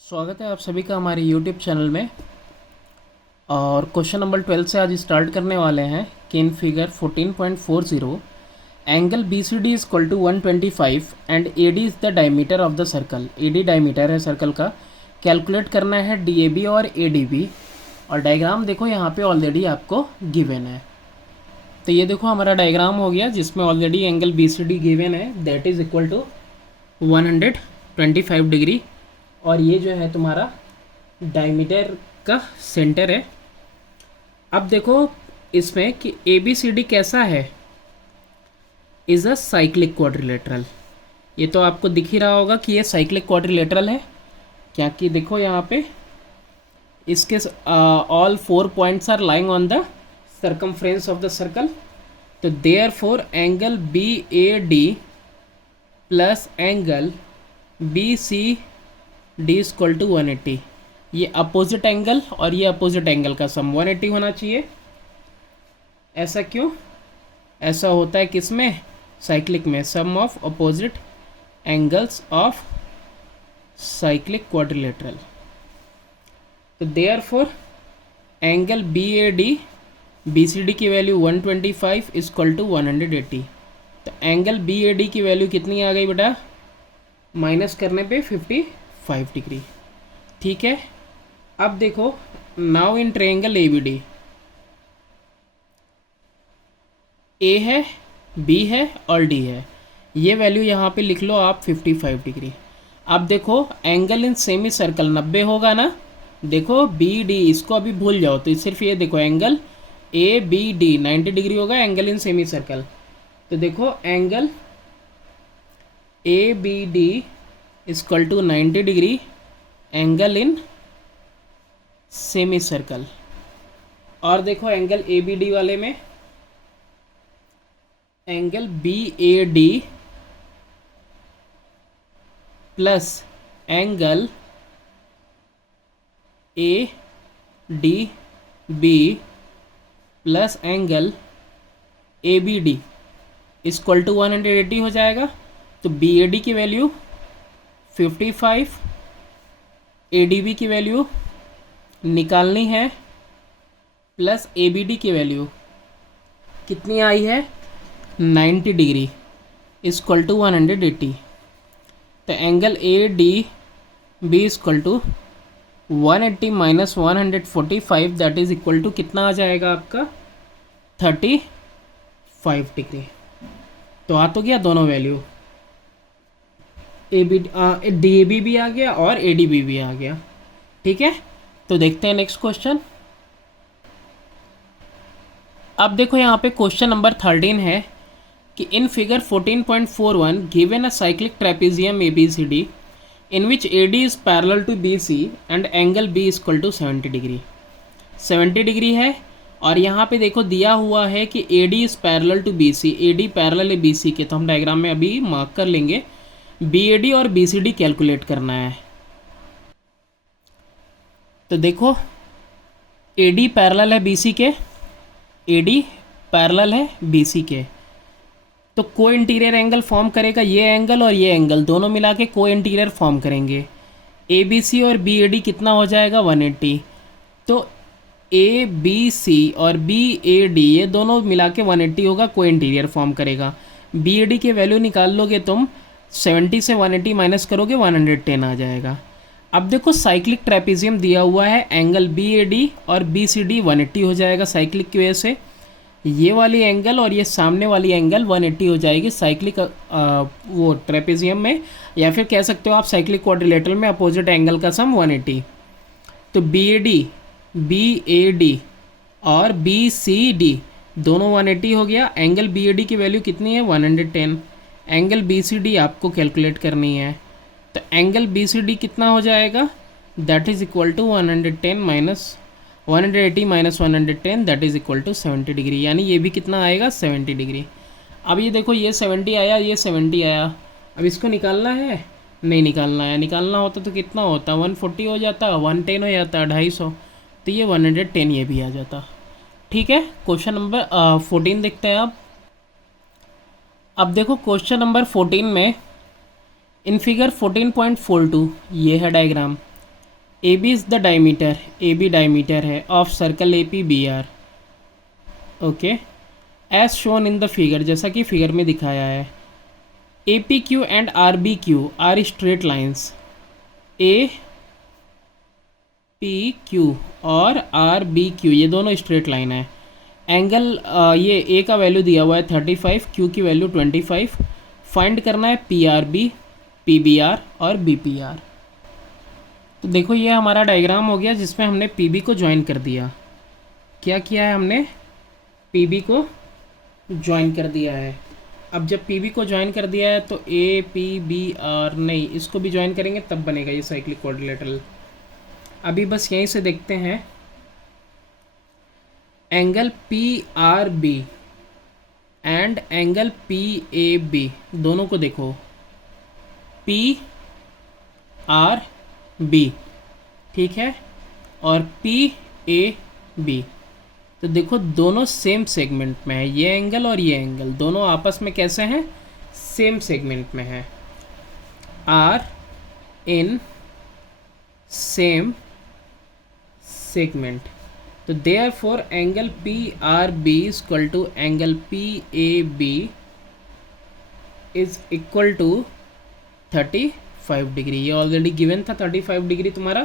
स्वागत है आप सभी का हमारे यूट्यूब चैनल में। और क्वेश्चन नंबर 12 से आज स्टार्ट करने वाले हैं कि in figure 14.40 angle B C D is equal to 125 and A D is the diameter of the circle. A D diameter है सर्कल का। कैलकुलेट करना है डी ए बी और ए डी बी। और डायग्राम देखो यहाँ पे ऑलरेडी आपको गिवन है। तो ये देखो हमारा डायग्राम हो गया जिसमें already angle B C D given है, that is equal to 125 degree. और ये जो है तुम्हारा डायमीटर का सेंटर है। अब देखो इसमें कि ए बी सी डी कैसा है, इज़ अ साइक्लिक क्वाड्रिलेटरल। ये तो आपको दिख ही रहा होगा कि ये साइक्लिक क्वाड्रिलेटरल है, क्या कि देखो यहाँ पे इसके all 4 points are lying on the circumference of the circle. तो therefore angle B A D plus angle B C D equal to 180। ये अपोजिट एंगल और ये अपोजिट एंगल का सम 180 होना चाहिए। ऐसा क्यों? ऐसा होता है किसमें? साइक्लिक में, sum of opposite angles of cyclic quadrilateral. तो therefore angle B A D B C D की वैल्यू 125 इक्वल टू 180। तो एंगल बी ए डी की वैल्यू कितनी आ गई बेटा? माइनस करने पे 55 डिग्री। ठीक है। अब देखो now in triangle A B D, A है, बी है और डी है। ये वैल्यू यहाँ पे लिख लो आप 55 डिग्री। अब देखो एंगल इन सेमी सर्कल 90 होगा ना। देखो बी डी इसको अभी भूल जाओ, तो सिर्फ ये देखो angle A B D 90 degree होगा एंगल इन सेमी सर्कल। तो देखो angle A B D equal to 90 degree angle in semicircle. और देखो एंगल ए बी डी वाले में angle B A D plus angle A D B plus angle A B D equal to 180 हो जाएगा। तो B A D की value 55, A D B की value निकालनी है, प्लस ए बी डी की वैल्यू कितनी आई है? 90 डिग्री इक्वल टू 180। तो angle A D B equal to 180 minus 145 that is equal to कितना आ जाएगा आपका? 35 डिग्री। तो आ तो गया दोनों value, A B D A B भी आ गया और ए डी बी भी आ गया। ठीक है। तो देखते हैं नेक्स्ट क्वेश्चन। अब देखो यहाँ पे क्वेश्चन नंबर 13 है कि in figure 14.41 given a cyclic trapezium A B C D in which A D is parallel to B C and angle B equal to 70 degree. 70 degree है। और यहाँ पे देखो दिया हुआ है कि A D is parallel to B C. A D parallel है बी सी के, तो हम डायग्राम में अभी मार्क कर लेंगे। बी ए डी और बी सी डी कैलकुलेट करना है। तो देखो ए डी पैरेलल है बी सी के, ए डी पैरेलल है बी सी के, तो को इंटीरियर एंगल फॉर्म करेगा। ये एंगल और ये एंगल दोनों मिला के को इंटीरियर फॉर्म करेंगे। ए बी सी और बी ए डी कितना हो जाएगा? 180। तो ए बी सी और बी ए डी ये दोनों मिला के 180 होगा, को इंटीरियर फॉर्म करेगा। बी ए डी की वैल्यू निकाल लोगे तुम, 70 से 180 माइनस करोगे 110 आ जाएगा। अब देखो साइक्लिक ट्रेपेजियम दिया हुआ है, एंगल बी ए डी और बी सी डी 180 हो जाएगा साइक्लिक की वजह से। ये वाली एंगल और ये सामने वाली एंगल 180 हो जाएगी साइक्लिक वो ट्रेपेजियम में, या फिर कह सकते हो आप साइक्लिक क्वाड्रिलेटरल में अपोजिट एंगल का सम 180। तो बी ए डी और बी सी डी दोनों 180 हो गया। एंगल बी ए डी की वैल्यू कितनी है? 110। एंगल बी सी डी आपको कैलकुलेट करनी है। तो एंगल बी सी डी कितना हो जाएगा? That is equal to 180 minus 110 that is equal to 70 degree. यानी ये भी कितना आएगा? 70 डिग्री। अब ये देखो ये 70 आया, ये 70 आया। अब इसको निकालना है? नहीं निकालना है। निकालना होता तो कितना होता? 140 हो जाता, 110 हो जाता, 250। तो ये 110 ये भी आ जाता। ठीक है। क्वेश्चन नंबर 14 देखते हैं आप। अब देखो क्वेश्चन नंबर 14 में इन फिगर 14.42 ये है diagram. A B is the diameter, A B diameter है of circle A P B R. Okay, as shown in the figure, जैसा कि फिगर में दिखाया है। A P Q and R B Q are straight lines. A P Q और R B Q ये दोनों straight line है। Angle ये ए का वैल्यू दिया हुआ है 35, क्यू की वैल्यू 25। फाइंड करना है P R B, P B R और बी पी आर। तो देखो ये हमारा डायग्राम हो गया जिसमें हमने पी बी को ज्वाइन कर दिया। क्या किया है हमने, पी बी को ज्वाइन कर दिया है। अब जब पी बी को ज्वाइन कर दिया है तो ए पी बी आर, नहीं इसको भी ज्वाइन करेंगे तब बनेगा ये साइक्लिक क्वाड्रिलेटरल। अभी बस यहीं से देखते हैं angle P R B and angle P A B, दोनों को देखो, पी आर बी, ठीक है, और पी ए बी। तो देखो दोनों सेम सेगमेंट में है, ये एंगल और ये एंगल दोनों आपस में कैसे हैं, सेम सेगमेंट में है, आर इन सेम सेगमेंट। तो therefore angle P R B is equal to angle P A B is equal to 35 degree. ये ऑलरेडी गिवन था 35 डिग्री तुम्हारा,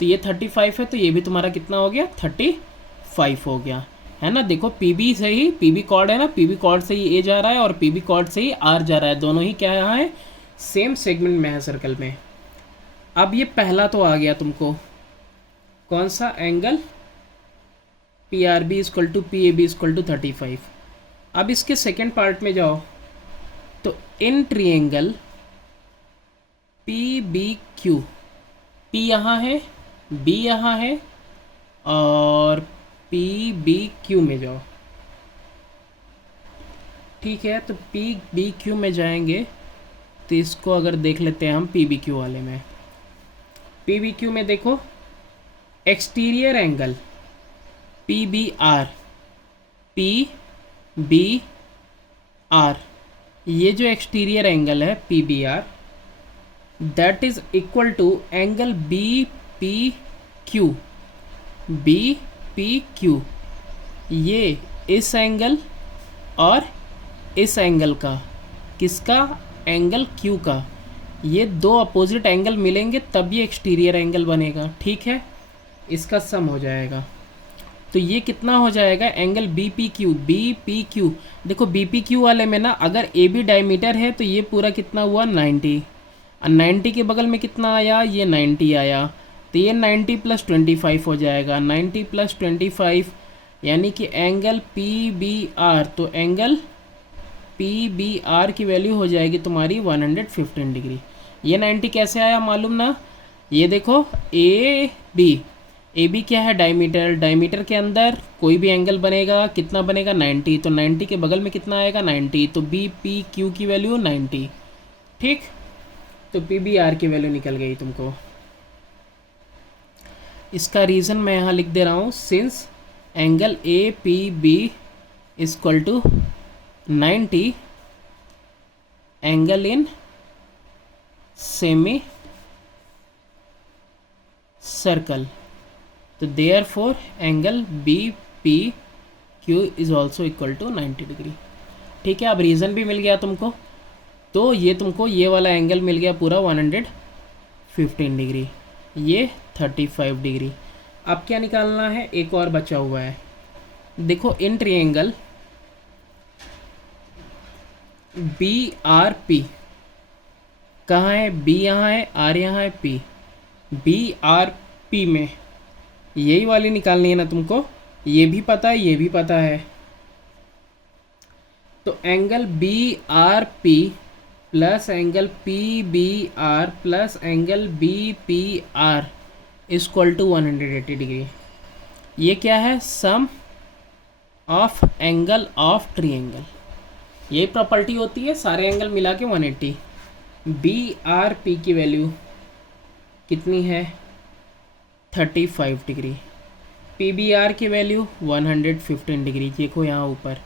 तो ये 35 है तो ये भी तुम्हारा कितना हो गया, 35 हो गया, है ना। देखो पी बी से ही, पी बी कॉर्ड है ना, पी बी कॉर्ड से ही ए जा रहा है और पी बी कॉर्ड से ही आर जा रहा है, दोनों ही क्या यहाँ है, सेम सेगमेंट में है सर्कल में। अब ये पहला तो आ गया तुमको, कौन सा, angle P R B equal to P A B equal to 35। अब इसके सेकेंड पार्ट में जाओ तो in triangle P B Q, P यहाँ है, बी यहाँ है, और पी बी क्यू में जाओ, ठीक है। तो पी बी क्यू में जाएंगे तो इसको अगर देख लेते हैं हम पी बी क्यू वाले में, पी बी क्यू में देखो exterior angle P B R, P B R, ये जो एक्सटीरियर एंगल है P B R, that is equal to angle B P Q, B P Q, ये इस एंगल और इस एंगल का, किसका, एंगल क्यू का, ये दो अपोजिट एंगल मिलेंगे तब ये एक्सटीरियर एंगल बनेगा, ठीक है। इसका सम हो जाएगा तो ये कितना हो जाएगा, angle B P Q, B P Q. देखो बी पी क्यू वाले में ना अगर ए बी डायमीटर है तो ये पूरा कितना हुआ 90, और 90 के बगल में कितना आया, ये 90 आया, तो ये 90 + 25 हो जाएगा, 90 + 25 यानी कि एंगल पी बी आर, तो एंगल पी बी आर की वैल्यू हो जाएगी तुम्हारी 115 डिग्री। ये 90 कैसे आया मालूम ना, ये देखो ए बी क्या है, डायमीटर, डायमीटर के अंदर कोई भी एंगल बनेगा कितना बनेगा 90, तो 90 के बगल में कितना आएगा 90, तो बी पी क्यू की वैल्यू 90, ठीक। तो पी बी आर की वैल्यू निकल गई तुमको। इसका रीज़न मैं यहाँ लिख दे रहा हूँ, since angle A P B equal to 90 angle in semicircle, तो therefore angle B P Q is also equal to 90 degree, ठीक है। अब रीज़न भी मिल गया तुमको, तो ये तुमको ये वाला एंगल मिल गया पूरा 115 डिग्री, ये 35 डिग्री। अब क्या निकालना है, एक और बचा हुआ है, देखो इन ट्रायंगल बी आर पी, कहाँ है, बी यहाँ है, आर यहाँ है, पी, बी आर पी में यही वाली निकालनी है ना तुमको, ये भी पता है ये भी पता है। तो angle B R P plus angle P B R plus angle B P R equal to 180 degree. ये क्या है, sum of angle of triangle, यही प्रॉपर्टी होती है, सारे एंगल मिला के 180। बी आर पी की वैल्यू कितनी है 35 डिग्री, पी बी आर की वैल्यू 115 डिग्री, देखो यहाँ ऊपर।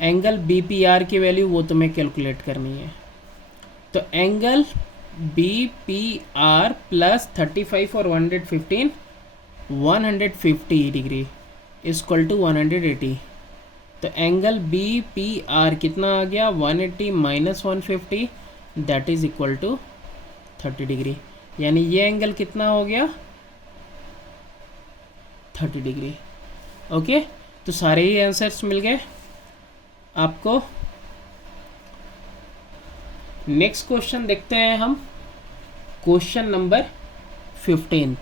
एंगल बी पी आर की वैल्यू वो तुम्हें कैलकुलेट करनी है। तो angle B P R plus 35 और 115, 150 डिग्री इक्वल टू 180। तो एंगल बी पी आर कितना आ गया, 180 minus 150, that is equal to 30 degree. यानी ये एंगल कितना हो गया, 30 डिग्री। ओके, तो सारे ही आंसर्स मिल गए आपको। नेक्स्ट क्वेश्चन देखते हैं हम, क्वेश्चन नंबर 15।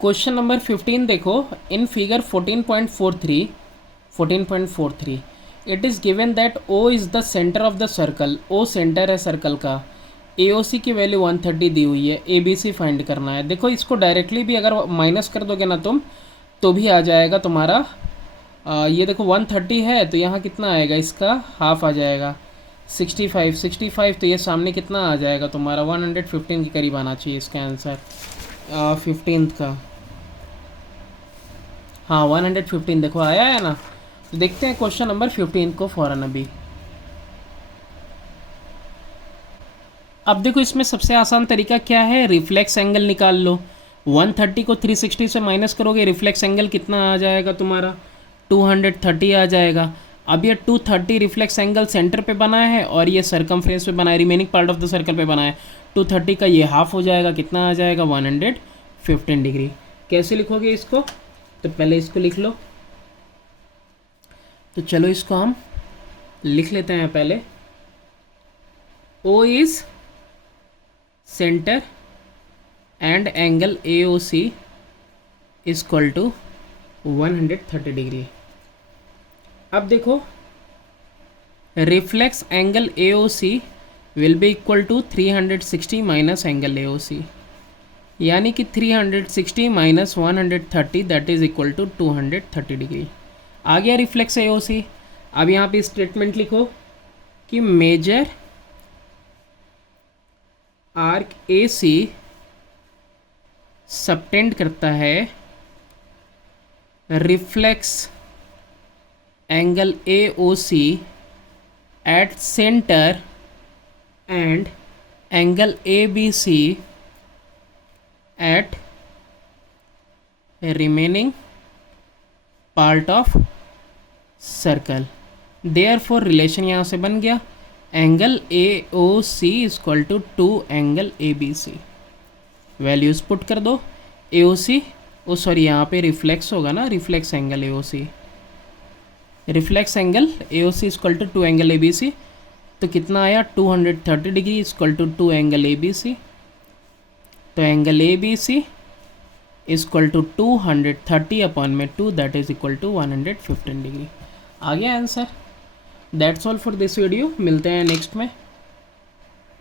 क्वेश्चन नंबर 15 देखो, in figure 14.43 it is given that O is the centre of the circle. O centre है सर्कल का। AOC की वैल्यू 130 दी हुई है, ABC फाइंड करना है। देखो इसको डायरेक्टली भी अगर माइनस कर दोगे ना तुम तो भी आ जाएगा तुम्हारा। ये देखो 130 है तो यहाँ कितना आएगा, इसका हाफ आ जाएगा 65 तो ये सामने कितना आ जाएगा तुम्हारा 115 के करीब आना चाहिए इसका आंसर 15 का। हाँ 115 देखो आया है ना। तो देखते हैं क्वेश्चन नंबर 15 को फ़ौरन अभी। अब देखो इसमें सबसे आसान तरीका क्या है, रिफ्लेक्स एंगल निकाल लो। 130 को 360 से माइनस करोगे, रिफ्लेक्स एंगल कितना आ जाएगा तुम्हारा, 230 आ जाएगा। अब ये 230 रिफ्लेक्स एंगल सेंटर पे बना है और ये सरकमफ्रेंस पे बना है, remaining part of the circle पे बना है। 230 का ये हाफ हो जाएगा, कितना आ जाएगा 115 डिग्री। कैसे लिखोगे इसको, तो पहले इसको लिख लो। तो चलो इसको हम लिख लेते हैं पहले। O is center and angle AOC is equal to 130 degree. अब देखो reflex angle AOC will be equal to 360 minus angle AOC, यानी कि 360 minus 130 that is equal to 230 degree. आ गया रिफ्लेक्स AOC। अब यहाँ पे स्टेटमेंट लिखो कि मेजर आर्क AC सबटेंड करता है reflex angle AOC at centre and angle ABC at remaining part of circle. Therefore relation यहाँ से बन गया, angle AOC equal to 2 angle ABC। Values put कर दो। AOC यहाँ पे रिफ्लेक्स होगा ना, reflex angle AOC, reflex angle AOC equal to 2 angle ABC। तो कितना आया 230 degree equal to 2 angle ABC। तो angle ABC equal to 230 upon में 2 that is equal to 115 degree. आ गया answer. That's all for this video. मिलते हैं next में।